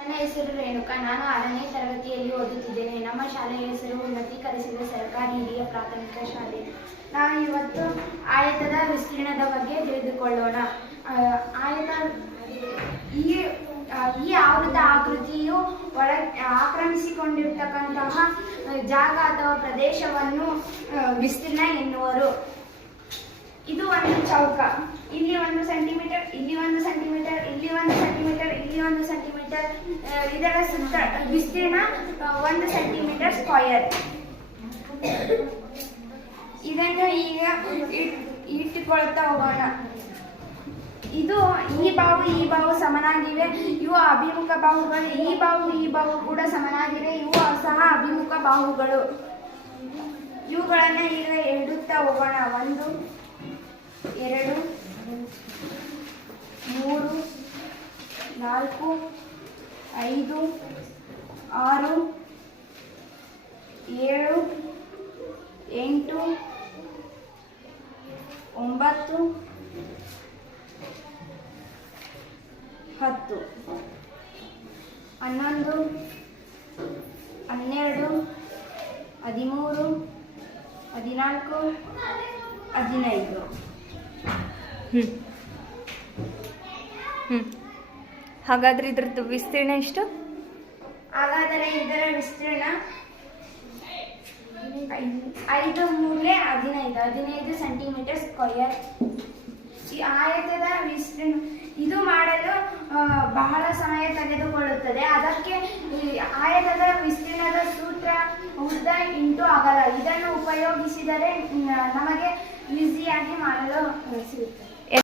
ನನ್ನ ಹೆಸರು ರೇಣುಕಾ. ನಾನು ಆರನೇ ತರಗತಿಯಲ್ಲಿ ಓದುತ್ತಿದ್ದೇನೆ. ನಮ್ಮ ಶಾಲೆಯ ಹೆಸರು ಉನ್ನತೀಕರಿಸಿದ ಸರ್ಕಾರಿ ಹಿರಿಯ ಪ್ರಾಥಮಿಕ ಶಾಲೆ. ನಾವು ಇವತ್ತು ಆಯತದ ವಿಸ್ತೀರ್ಣದ ಬಗ್ಗೆ ತಿಳಿದುಕೊಳ್ಳೋಣ. ಆಯತ, ಈ ಈ ಆವೃತ ಆಕೃತಿಯು ಒಳ, ಆಕ್ರಮಿಸಿಕೊಂಡಿರ್ತಕ್ಕಂತಹ ಜಾಗ ಅಥವಾ ಪ್ರದೇಶವನ್ನು ವಿಸ್ತೀರ್ಣ ಎನ್ನುವರು. ಇದು ಒಂದು ಚೌಕ. ಇಲ್ಲಿ ಒಂದು ಸೆಂಟಿಮೀಟರ್, ಇಲ್ಲಿ ಒಂದು ಸೆಂಟಿಮೀಟರ್, ಇಲ್ಲಿ ಒಂದು ಸೆಂಟಿಮೀಟರ್, ಇಲ್ಲಿ ಸೆಂಟಿಮೀಟರ್ ಇದರ ಸುತ್ತ ವಿಸ್ತೀರ್ಣ ಆ, ಒಂದು ಸೆಂಟಿಮೀಟರ್ ಸ್ಕ್ವಯರ್ ಇದನ್ನು ಈಗ ಇಟ್- ಇಟ್ಟುಕೊಳ್ತಾ ಹೋಗೋಣ. ಇದು ಈ ಬಾವು ಈ ಬಾವು ಸಮನಾಗಿವೆ ಇವು ಅಭಿಮುಖ ಬಾಹುಗಳು. ಈ ಬಾವು ಈ ಬಾವು ಕೂಡ ಸಮನಾಗಿವೆ ಇವು ಸಹ ಅಭಿಮುಖ ಬಾಹುಗಳು. ಇವುಗಳನ್ನು ಈಗ ಎಡುತ್ತಾ ಹೋಗೋಣ. ಒಂದು ಎರಡು ಮೂರು ನಾಲ್ಕು ಐದು ಆರು ಏಳು ಎಂಟು ಒಂಬತ್ತು ಹತ್ತು. ಹನ್ನೊಂದು ಹನ್ನೆರಡು ಹದಿಮೂರು ಹದಿನಾಲ್ಕು ಹದಿನೈದು. ಹ್ಞೂ ಹ್ಞೂ ಹಾಗಾದ್ರೆ ಇದ್ರದ್ದು ವಿಸ್ತೀರ್ಣ ಎಷ್ಟು? ಹಾಗಾದರೆ ಇದರ ವಿಸ್ತೀರ್ಣ ಐದು ಮೂಲೆ ಹದಿನೈದು ಹದಿನೈದು ಸೆಂಟಿಮೀಟರ್ ಸ್ಕ್ವಯರ್ ಈ ಆಯತದ ವಿಸ್ತೀರ್ಣ, ಇದು ಮಾಡಲು ಬಹಳ ಸಮಯ ತೆಗೆದುಕೊಳ್ಳುತ್ತದೆ. ಅದಕ್ಕೆ ಈ ಆಯತದ ವಿಸ್ತೀರ್ಣದ ಸೂತ್ರ ಉದ್ದ ಇಂಟು ಅಗಲ. ಇದನ್ನು ಉಪಯೋಗಿಸಿದರೆ ನಮಗೆ ಈಸಿಯಾಗಿ ಮಾಡಲು ಸಿಗುತ್ತದೆ.